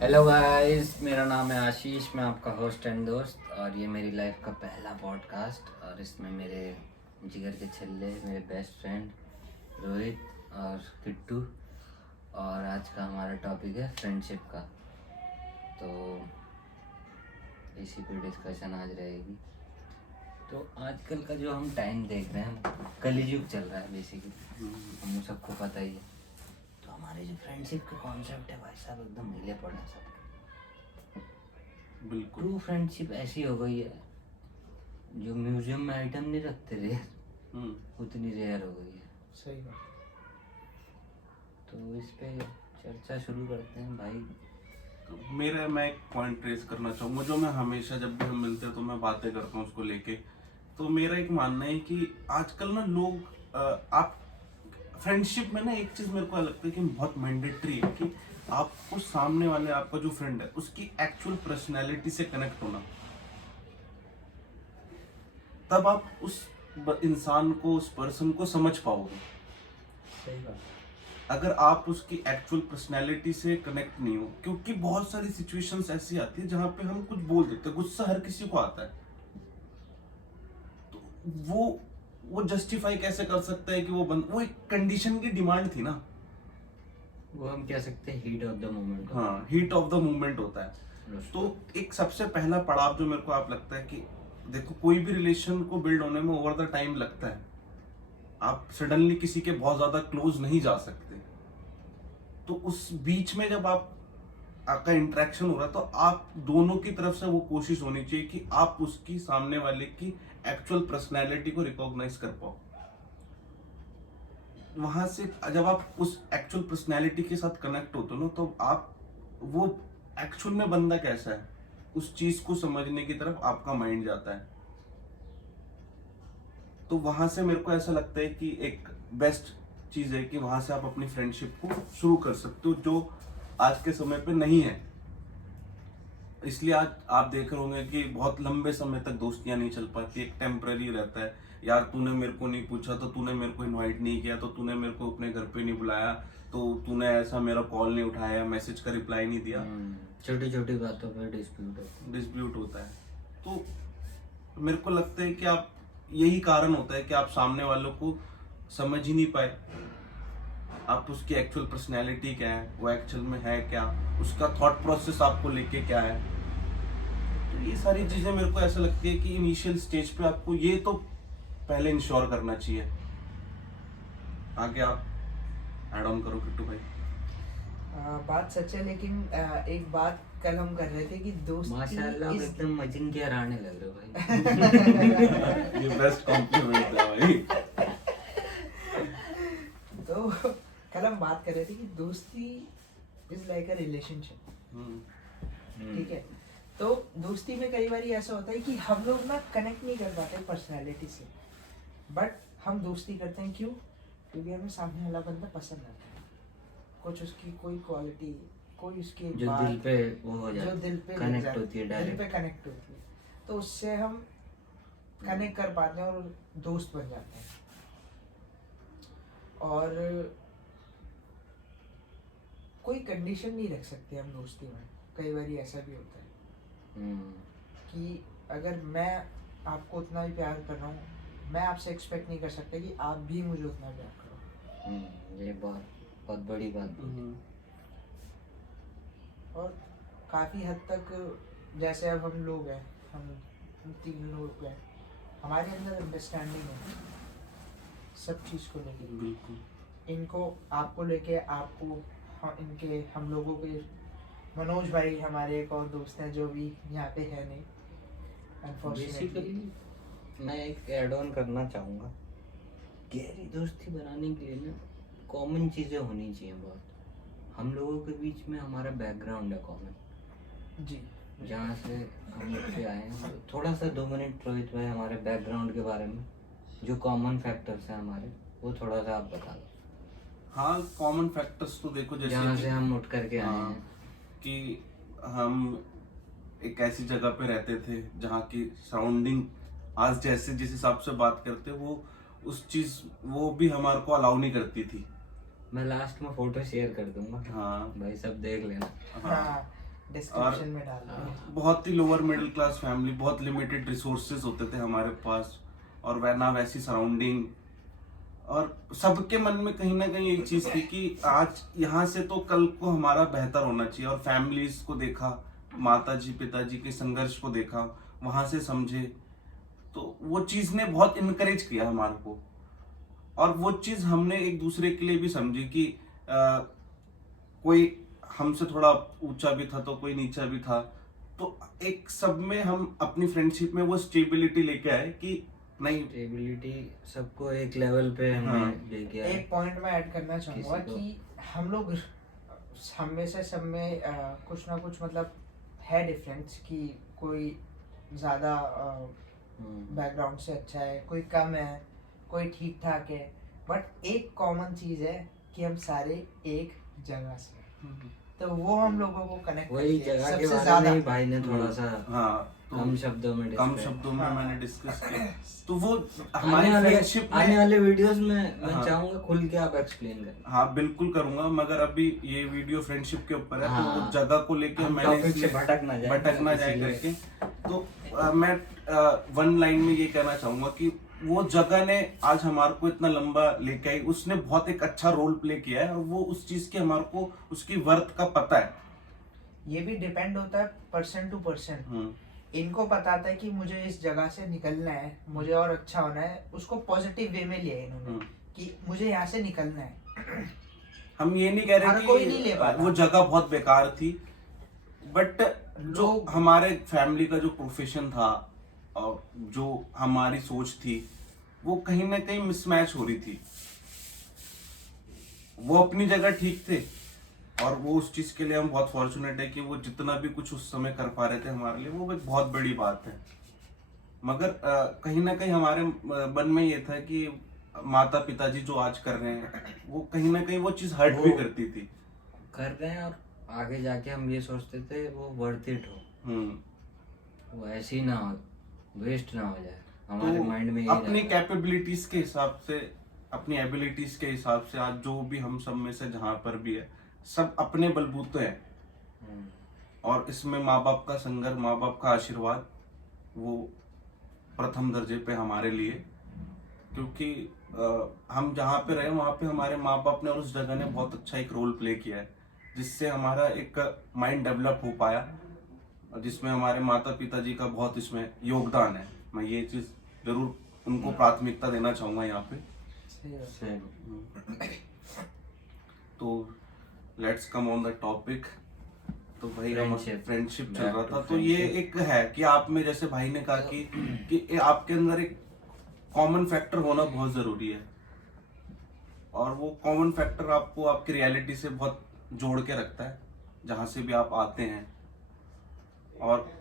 Hello guys, मेरा नाम है आशीष। मैं आपका होस्ट एंड दोस्त, और ये मेरी लाइफ का पहला पॉडकास्ट। और इसमें मेरे जिगर के छिल्ले, मेरे बेस्ट फ्रेंड रोहित और किट्टू। और आज का हमारा टॉपिक है फ्रेंडशिप का। तो इसी पे डिस्कशन आज रहेगी। तो आजकल का जो हम टाइम देख रहे हैं, कलयुग चल रहा है बेसिकली, हम सबको पता ही है। तो हमारे जो फ्रेंडशिप के कॉन्सेप्ट है भाई साहब, एकदम हिले पड़े हैं सब। बिल्कुल। ट्रू फ्रेंडशिप ऐसी हो गई है जो म्यूजियम में आइटम नहीं रखते रेयर, उतनी रेयर हो गई है। सही बात। तो इस पे चर्चा शुरू करते हैं भाई। तो मैं एक पॉइंट रेज करना चाहूँगा, जो मैं हमेशा जब भी हम मिलते हैं तो मैं बातें करता हूँ उसको लेके। तो मेरा एक मानना है कि आजकल ना लोग आप फ्रेंडशिप में ना एक चीज मेरे को लगता है कि बहुत मैंडेटरी है कि आपको सामने वाले आपका जो फ्रेंड है उसकी एक्चुअल पर्सनैलिटी से कनेक्ट होना, तब आप उस इंसान को, उस पर्सन को समझ पाओगे। सही बात। अगर आप उसकी एक्चुअल पर्सनैलिटी से कनेक्ट नहीं हो, क्योंकि बहुत सारी सिचुएशंस ऐसी आती है जहां पे हम कुछ बोल देते हैं, गुस्सा हर किसी को आता है, तो वो जस्टिफाई कैसे कर सकता है कि वो एक कंडीशन की डिमांड थी ना। वो हम कह सकते हैं हीट ऑफ द मोमेंट। हाँ, हीट ऑफ द मूवमेंट होता है। तो एक सबसे पहला पड़ाव जो मेरे को आप लगता है कि देखो, कोई भी रिलेशन को बिल्ड होने में ओवर द टाइम लगता है। आप सडनली किसी के बहुत ज्यादा क्लोज नहीं जा सकते। तो उस बीच में जब आपका इंटरेक्शन हो रहा है, तो आप दोनों की तरफ से वो कोशिश होनी चाहिए कि आप उसकी, सामने वाले की एक्चुअल पर्सनैलिटी को रिकॉग्नाइज कर पाओ। वहां से जब आप उस एक्चुअल पर्सनैलिटी के साथ कनेक्ट होते हो ना, तो आप वो एक्चुअल में बंदा कैसा है उस चीज को समझने की तरफ आपका माइंड जाता है। तो वहां से मेरे को ऐसा लगता है कि एक बेस्ट चीज है कि वहां से आप अपनी फ्रेंडशिप को शुरू कर सकते हो, जो आज के समय पे नहीं है। इसलिए आज आप देख रहे होंगे कि बहुत लंबे समय तक दोस्तियां नहीं चल पाती, एक टेम्पररी रहता है। यार तूने मेरे को नहीं पूछा, तो तूने मेरे को इनवाइट नहीं किया, तो तूने मेरे को अपने घर पे नहीं बुलाया, तो तूने ऐसा मेरा कॉल नहीं उठाया, मैसेज का रिप्लाई नहीं दिया। छोटी छोटी बातों पर डिस्प्यूट होता है। तो मेरे को लगता है कि आप, यही कारण होता है कि आप सामने वालों को समझ ही नहीं पाए। आप उसकी एक्चुअल पर्सनैलिटी क्या है, वो एक्चुअल में है क्या, उसका थॉट प्रोसेस आपको लेके क्या है। तो ये सारी चीजें मेरे को ऐसा लगती है कि इनिशियल स्टेज पे आपको ये तो पहले इंश्योर करना चाहिए। आगे आप ऐड ऑन करो किट्टू भाई। बात सच है, लेकिन एक बात कल हम कर रहे थे कि दोस्ती माशाल्लाह, इस एकदम मजिन के राणे लग रहे हो भाई। ये बेस्ट कॉम्प्लीमेंट है भाई। तो कल हम बात कर रहे थे कि दोस्ती इज लाइक अ रिलेशनशिप। ठीक है। तो दोस्ती में कई बार ऐसा होता है कि हम लोग ना कनेक्ट नहीं कर पाते पर्सनैलिटी से, बट हम दोस्ती करते हैं। क्यों? क्योंकि हमें सामने वाला बंदा पसंद आता है, कुछ उसकी कोई क्वालिटी, कोई उसकी जो बात दिल पे वो हो जाती, जो दिल पे कनेक्ट होती है दिल डायरेक्ट। पे कनेक्ट होती है, तो उससे हम कनेक्ट कर पाते हैं और दोस्त बन जाते हैं। और कोई कंडीशन नहीं रख सकते हम दोस्ती में। कई बार ऐसा भी होता है कि अगर मैं आपको उतना ही प्यार कर रहा हूँ, मैं आपसे एक्सपेक्ट नहीं कर सकता कि आप भी मुझे उतना प्यार करो। ये बहुत बहुत बड़ी बात है। और काफ़ी हद तक जैसे अब हम लोग हैं, हम 3 लोग हैं, हमारे अंदर अंडरस्टैंडिंग है सब चीज़ को लेके। बिल्कुल। इनको, आपको लेके, आपको, इनके, हम लोगों के, मनोज भाई हमारे एक और दोस्त हैं जो भी यहाँ पे है नहीं अनफॉर्चुनेटली। बेसिकली मैं एक ऐड ऑन करना चाहूँगा, गहरी दोस्ती बनाने के लिए ना कॉमन चीज़ें होनी चाहिए बहुत। हम लोगों के बीच में हमारा बैकग्राउंड है कॉमन, जी, जहाँ से हम लोग से आए हैं। तो थोड़ा सा 2 मिनट रोहित भाई हमारे बैकग्राउंड के बारे में, जो कॉमन फैक्टर्स हैं हमारे, वो थोड़ा सा आप बता दो। हाँ, कॉमन फैक्टर्स तो देखो, जैसे जहाँ से हम उठ करके आए हैं कि हम एक ऐसी जगह पे रहते थे जहाँ की सराउंडिंग आज जैसे जिस हिसाब से बात करते, वो उस चीज वो भी हमारे को अलाउ नहीं करती थी। मैं लास्ट में फोटो शेयर कर दूंगा। हाँ भाई सब देख लेना। हाँ। डिस्क्रिप्शन में डाल देंगे। बहुत ही लोअर मिडिल क्लास फैमिली, बहुत लिमिटेड रिसोर्सेज होते थे हमारे पास, और वह ना वैसी सराउंडिंग, और सबके मन में कहीं ना कहीं एक चीज थी कि आज यहाँ से तो कल को हमारा बेहतर होना चाहिए। और फैमिलीज को देखा, माताजी पिताजी के संघर्ष को देखा, वहां से समझे, तो वो चीज ने बहुत इनकरेज किया हमारे को। और वो चीज हमने एक दूसरे के लिए भी समझी कि कोई हमसे थोड़ा ऊंचा भी था तो कोई नीचा भी था, तो एक सब में हम अपनी फ्रेंडशिप में वो स्टेबिलिटी लेके आए कि नहीं। स्टेबिलिटी सबको एक लेवल पे हाँ। हमने लेके आए। एक पॉइंट मैं ऐड करना चाहूँगा किसी को- कि हम लोग हम में से सब में कुछ ना कुछ मतलब है डिफरेंस, कि कोई ज़्यादा बैकग्राउंड से अच्छा है, कोई कम है, कोई ठीक ठाक है, बट एक कॉमन चीज़ है कि हम सारे एक जगह से हैं। तो वो हम लोगों को कनेक्ट वही जगह के सबसे बारे ज़्यादा। में ही भाई ने थोड़ा सा हाँ, तो कम शब्दों में कम describe- शब्दों में हाँ। मैंने डिस्कस किया। तो वो आने हमारी वाले फ्रेंडशिप आने में, वाले वीडियोस में मैं हाँ। चाहूंगा खुल के आप एक्सप्लेन करें। हाँ बिल्कुल करूंगा, मगर अभी ये वीडियो फ्रेंडशिप के ऊपर है, तो हाँ। वो जगह को लेके हम मैंने टॉपिक से इसलिए भटक ना जाए, भटक ना जाए इसीलिए। करके। तो मैं वन लाइन में ये कहना चाहूंगा कि वो जगह ने आज हमारे को इतना लंबा लेके आई, उसने बहुत एक अच्छा रोल प्ले किया है, और वो उस चीज के हमारे को उसकी वर्थ का पता है। ये भी डिपेंड होता है पर्सन टू पर्सन। हम्म, इनको पता था कि मुझे इस जगह से निकलना है, मुझे और अच्छा होना है, उसको पॉजिटिव वे में लिया इन्होंने हम्म। कि मुझे यहाँ से निकलना है। हम ये नहीं कह हर रहे कोई नहीं ले कि पाता। वो जगह बहुत बेकार थी, बट जो लोग- हमारे फैमिली का जो प्रोफेशन था और जो हमारी सोच थी, वो कहीं ना कहीं मिसमैच हो रही थी। वो अपनी जगह ठीक थे, और वो उस चीज के लिए हम बहुत फॉर्चुनेट है कि वो जितना भी कुछ उस समय कर पा रहे थे हमारे लिए, वो एक बहुत बड़ी बात है। मगर कहीं ना कहीं हमारे मन में ये था कि माता पिताजी जो आज कर रहे हैं, वो कहीं ना कहीं वो चीज हर्ट भी वो- करती थी। कर रहे हैं, और आगे जाके हम ये सोचते थे वो वर्थ इट हो, हम्म। वो ऐसी ना हो, वेस्ट ना हो जाए हमारे तो माइंड में। अपनी कैपेबिलिटीज के हिसाब से, अपनी एबिलिटीज के हिसाब से आज जो भी हम सब में से जहाँ पर भी है, सब अपने बलबूते हैं। और इसमें माँ बाप का संघर्ष, माँ बाप का आशीर्वाद, वो प्रथम दर्जे पे हमारे लिए। क्योंकि हम जहाँ पे रहे वहाँ पे हमारे माँ बाप ने और उस जगह ने बहुत अच्छा एक रोल प्ले किया है, जिससे हमारा एक माइंड डेवलप हो पाया, और जिसमें हमारे माता पिताजी का बहुत इसमें योगदान है। मैं ये चीज जरूर उनको प्राथमिकता देना चाहूंगा यहाँ पे। तो let's come on the topic. तो भाई हम Friendship. फ्रेंडशिप चल Back रहा to था, तो ये friendship. एक है कि आप में जैसे भाई ने कहा कि आपके अंदर एक कॉमन फैक्टर होना बहुत जरूरी है, और वो कॉमन फैक्टर आपको आपकी रियलिटी से बहुत जोड़ के रखता है जहाँ से भी आप आते हैं। और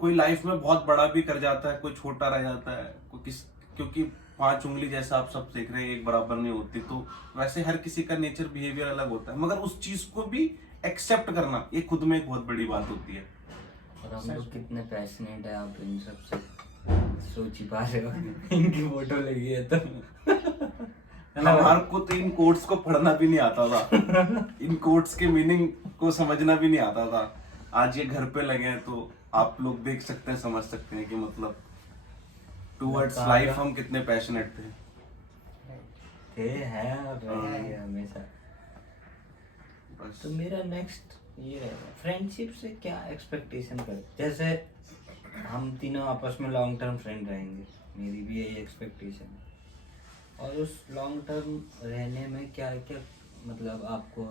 कोई लाइफ में बहुत बड़ा भी कर जाता है, कोई छोटा रह जाता है, क्योंकि 5 उंगली जैसा आप सब देख रहे हैं एक बराबर नहीं होती, तो वैसे हर किसी का नेचर बिहेवियर अलग होता है। मगर उस चीज को भी एक्सेप्ट करना, ये खुद में एक बहुत बड़ी बात होती है। और हम लोग कितने पैशनेट है, आप इन सब से सोच ही पा रहे हो। इनकी फोटो लगी है तो हमारे को तो इन कोट्स को पढ़ना भी नहीं आता था, इन कोट्स के मीनिंग को समझना भी नहीं आता था। आज ये घर पे लगे हैं तो आप लोग देख सकते हैं, समझ सकते हैं कि मतलब टुवर्ड्स लाइफ हम कितने पैशनेट थे। हैं और रहेंगे हमेशा। बस तो मेरा नेक्स्ट ये रहेगा, फ्रेंडशिप से क्या एक्सपेक्टेशन कर, जैसे हम तीनों आपस में लॉन्ग टर्म फ्रेंड रहेंगे, मेरी भी यही एक्सपेक्टेशन है। और उस लॉन्ग टर्म रहने में क्या क्या मतलब आपको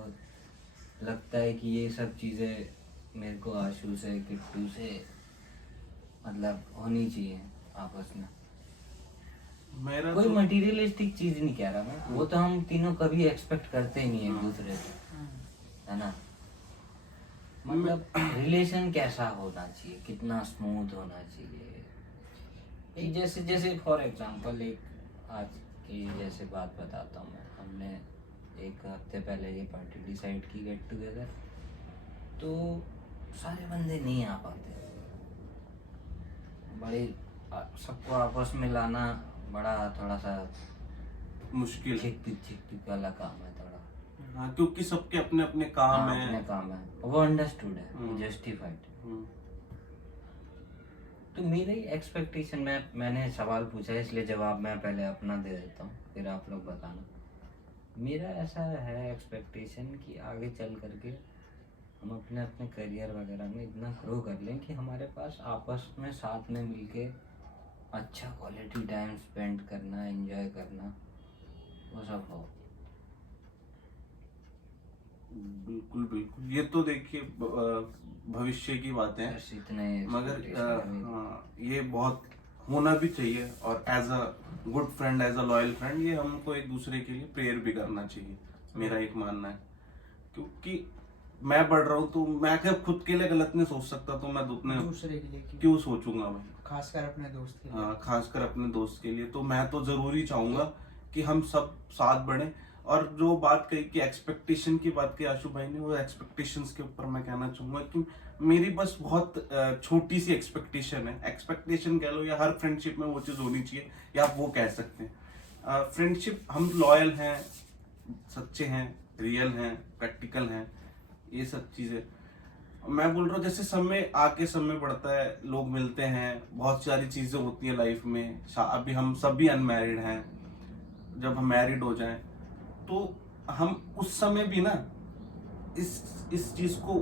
लगता है कि ये सब चीज़ें मेरे को आशु से, किट्टू से मतलब होनी चाहिए आपस में? मेरा कोई तो मटेरियलिस्टिक चीज नहीं कह रहा मैं, वो तो हम तीनों कभी एक्सपेक्ट करते ही नहीं है एक दूसरे से, है ना? मतलब रिलेशन कैसा होना चाहिए, कितना स्मूथ होना चाहिए? एक जैसे जैसे फॉर एग्जांपल एक आज की जैसे बात बताता हूँ मैं। हमने एक हफ्ते पहले ये पार्टी डिसाइड की, गेट टुगेदर, तो सारे बंदे नहीं आ पाते, बड़े सबको आपस में लाना बड़ा थोड़ा सा मुश्किल चिक पिक वाला काम है थोड़ा। हाँ, क्योंकि सबके अपने अपने काम हाँ, है। अपने काम है, वो अंडरस्टूड है, वो जस्टिफाइड है। तो मेरी एक्सपेक्टेशन में, मैंने सवाल पूछा है इसलिए जवाब मैं पहले अपना दे देता हूँ, फिर आप लोग बताना। मेरा ऐसा है एक्सपेक्टेशन कि आगे चल करके हम अपने अपने करियर वगैरह में इतना ग्रो कर लें कि हमारे पास आपस में साथ में मिलके अच्छा क्वालिटी टाइम स्पेंड करना, एंजॉय करना, वो सब हो। बिल्कुल बिल्कुल, ये तो देखिए भविष्य की बातें हैं, बस इतने मगर expectation है मेरी। हाँ, ये बहुत होना भी चाहिए, और as a good friend, as a loyal friend, ये हमको एक दूसरे के लिए प्रेयर भी करना चाहिए, मेरा एक मानना है। क्योंकि मैं बढ़ रहा हूँ तो मैं क्या खुद के लिए गलत नहीं सोच सकता, तो मैं दूसरे के लिए क्यों सोचूंगा भाई, खासकर अपने दोस्त के लिए। हाँ, खासकर अपने दोस्त के लिए। तो मैं तो जरूरी चाहूंगा कि हम सब साथ बढ़े। और जो बात कही कि एक्सपेक्टेशन की बात की आशु भाई ने, वो एक्सपेक्टेशंस के ऊपर मैं कहना चाहूंगा कि मेरी बस बहुत छोटी सी एक्सपेक्टेशन है। एक्सपेक्टेशन कह लो, या हर फ्रेंडशिप में वो चीज़ होनी चाहिए, या आप वो कह सकते हैं फ्रेंडशिप, हम लॉयल हैं, सच्चे हैं, रियल हैं, प्रैक्टिकल हैं, ये सब चीज़ें। मैं बोल रहा हूँ जैसे समय आके समय बढ़ता है, लोग मिलते हैं, बहुत सारी चीज़ें होती हैं लाइफ में। अभी हम सभी अनमैरिड हैं, जब हम मैरिड हो जाएं तो हम उस समय भी ना इस चीज को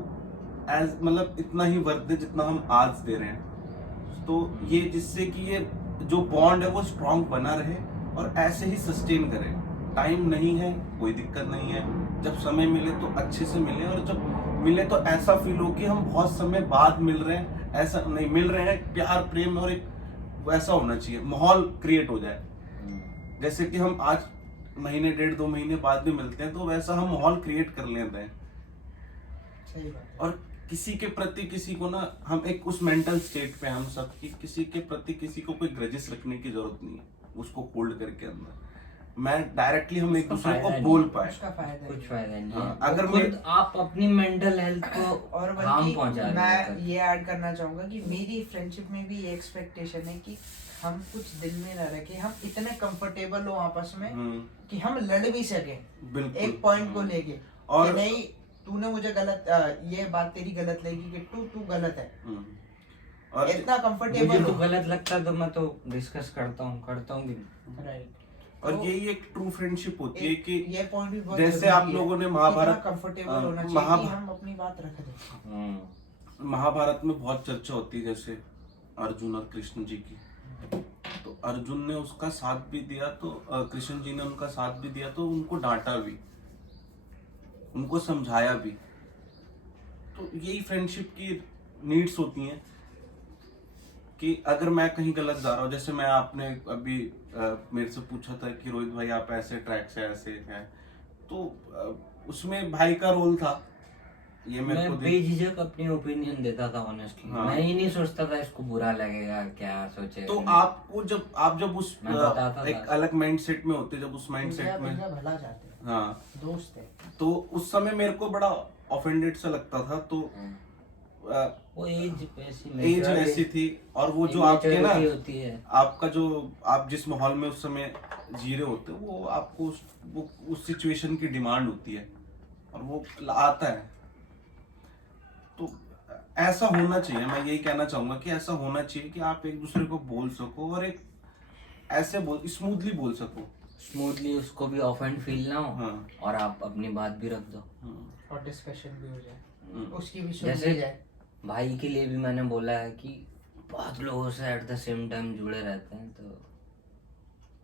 एज मतलब इतना ही वर्थ दे जितना हम आज दे रहे हैं। तो ये जिससे कि ये जो बॉन्ड है वो स्ट्रांग बना रहे और ऐसे ही सस्टेन करे। टाइम नहीं है कोई दिक्कत नहीं है, जब समय मिले तो अच्छे से मिले, और जब मिले तो ऐसा फील हो कि हम बहुत समय बाद मिल रहे हैं, ऐसा नहीं मिल रहे हैं, प्यार प्रेम और एक वैसा होना चाहिए, माहौल क्रिएट हो जाए। जैसे कि हम आज महीने 1.5-2 महीने बाद भी मिलते हैं, तो वैसा हम माहौल क्रिएट कर लेते हैं। सही बात है। और किसी के प्रति किसी को ना, हम एक उस मेंटल स्टेट पे हम सब की किसी के प्रति किसी को कोई ग्रजेस रखने की जरूरत नहीं है, उसको होल्ड करके अंदर मैं डायरेक्टली हम एक दूसरे को बोल पाए, उसका फायदा कुछ नहीं है। फायदा नहीं हाँ, है। अगर खुद मैं आप अपनी मेंटल हेल्थ को और हार्म बल्कि पहुंचा रहे मैं हो। ये ऐड करना चाहूंगा कि मेरी फ्रेंडशिप में भी ये एक्सपेक्टेशन है कि हम कुछ दिल में ना रखे, हम इतने कंफर्टेबल हो आपस में कि हम लड़ भी सके बिल्कुल एक पॉइंट को लेके, और कि नहीं तूने मुझे गलत ये बात तेरी गलत लगी कि तू गलत है, और इतना मुझे कंफर्टेबल तो हो। गलत लगता है तो मैं तो डिस्कस करता हूँ भी नहीं। राइट। और यही एक ट्रू फ्रेंडशिप होती है कि ये पॉइंट भी बहुत जैसे जरूरी आप है लोगों ने कि महाभारत इतना कंफर्टेबल होना चाहिए कि हम अपनी बात रख दें। महाभारत में बहुत चर्चा होती है जैसे अर्जुन और कृष्ण जी की। तो अर्जुन ने उसका साथ भी दिया, तो कृष्ण जी ने उनका साथ भी दिया, तो उनको डांटा भी, उनको समझाया भी। तो यही फ्रेंडशिप की नीड्स होती हैं कि अगर मैं कहीं गलत जा रहा हूँ, जैसे मैं आपने अभी मेरे से पूछा था कि रोहित भाई आप ऐसे ट्रैक से ऐसे हैं, तो उसमें भाई का रोल था, ये मेरे को मैं बेझिझक अपनी ओपिनियन देता था ऑनेस्टली। हाँ। मैं ही नहीं सोचता था इसको बुरा लगेगा क्या सोचे। तो आपको जब उस मैं बताता एक था। अलग माइंडसेट में होते, जब उस माइंडसेट में भला चाहते हैं, हाँ, दोस्त है। तो उस समय मेरे को बड़ा ऑफेंडेड सा लगता था। तो वो एज एज ऐसी थी, और वो जो आपके ना होती है, आपका जो आप जिस माहौल में उस समय जी रहे होते, वो आपको वो उस सिचुएशन की डिमांड होती है, और वो आता है। तो ऐसा होना चाहिए, मैं यही कहना चाहूंगा कि ऐसा होना चाहिए कि आप एक दूसरे को बोल सको, और एक ऐसे स्मूथली बोल सको, स्मूथली, उसको भी ऑफेंड फील ना हो। हाँ। और आप अपनी बात भी रख दो, और डिस्कशन भी हो जाए, उसकी भी सुन जैसे ली जाए। भाई के लिए भी मैंने बोला है कि बहुत लोगों से एट द सेम टाइम जुड़े रहते हैं, तो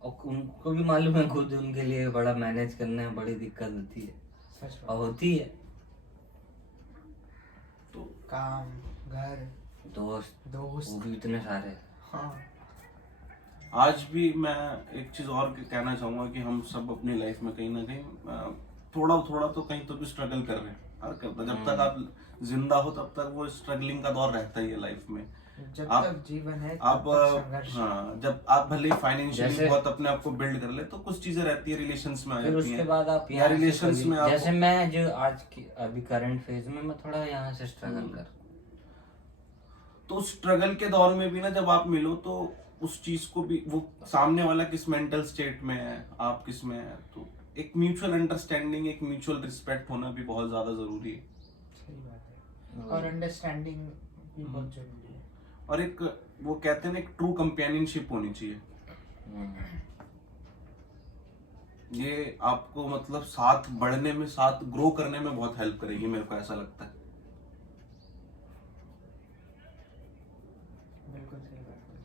और उनको भी मालूम है खुद उनके लिए बड़ा मैनेज करने में बड़ी दिक्कत होती है, सच और होती है। तो काम, घर, दोस्त वो दोस्त, भी इतने सारे। हाँ। आज भी मैं एक चीज और कहना चाहूंगा कि हम सब अपनी लाइफ में कहीं ना कहीं थोड़ा थोड़ा तो कहीं तो भी स्ट्रगल कर रहे हैं, हर करता। जब तक आप जिंदा हो तब तक वो स्ट्रगलिंग का दौर रहता ही है लाइफ में। जब आप- तक जीवन है आप तब तक संघर्ष। हाँ, जब आप भले फाइनेंशियली जैसे- बहुत अपने आप को बिल्ड कर ले, तो कुछ चीजें रहती है रिलेशंस में आ फिर जाती उसके हैं, बाद आप या यहाँ से रिलेशंस कभी- में आप जैसे मैं जो आज की अभी करंट फेज में मैं थोड़ा यहाँ से स्ट्रगल कर, तो स्ट्रगल के दौर में भी ना जब आप मिलो, तो उस चीज को भी वो सामने वाला किस मेंटल स्टेट में है, आप किस में है, तो एक म्यूचुअल अंडरस्टैंडिंग, एक म्यूचुअल रिस्पेक्ट होना भी बहुत ज्यादा जरूरी है। सही बात है, और अंडरस्टैंडिंग भी बहुत जरूरी है। और एक वो कहते हैं ना, एक ट्रू कंपेनियनशिप होनी चाहिए। ये आपको मतलब साथ बढ़ने में, साथ ग्रो करने में बहुत हेल्प करेगी, मेरे को ऐसा लगता है। बिल्कुल सही बात है।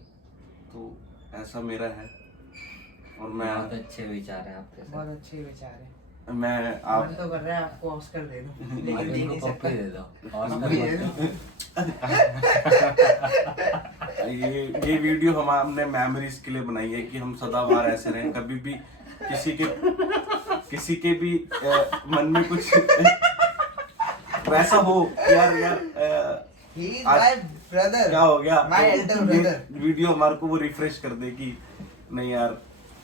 तो ऐसा मेरा है। और मैं बहुत अच्छे विचार है आपके बहुत साथ। अच्छे विचार है। मैं मन तो कर रहा है आपको ऑस्कर दे दूं, लेकिन दे नहीं सकता। दे दो पप्पी दे दूं। ये वीडियो हमने मेमोरीज के लिए बनाई है कि हम सदाबहार ऐसे रहें, कभी भी किसी के भी मन में कुछ वैसा हो। यार He is आज my brother. क्या हो गया, My elder brother. वीडियो हमारे को वो रिफ्रेश कर दे कि नहीं यार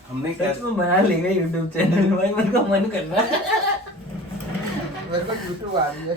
हमने क्या। सच में बना लेंगे YouTube चैनल भाई, मेरे को मन कर रहा है। मेरे को YouTube आ रही है।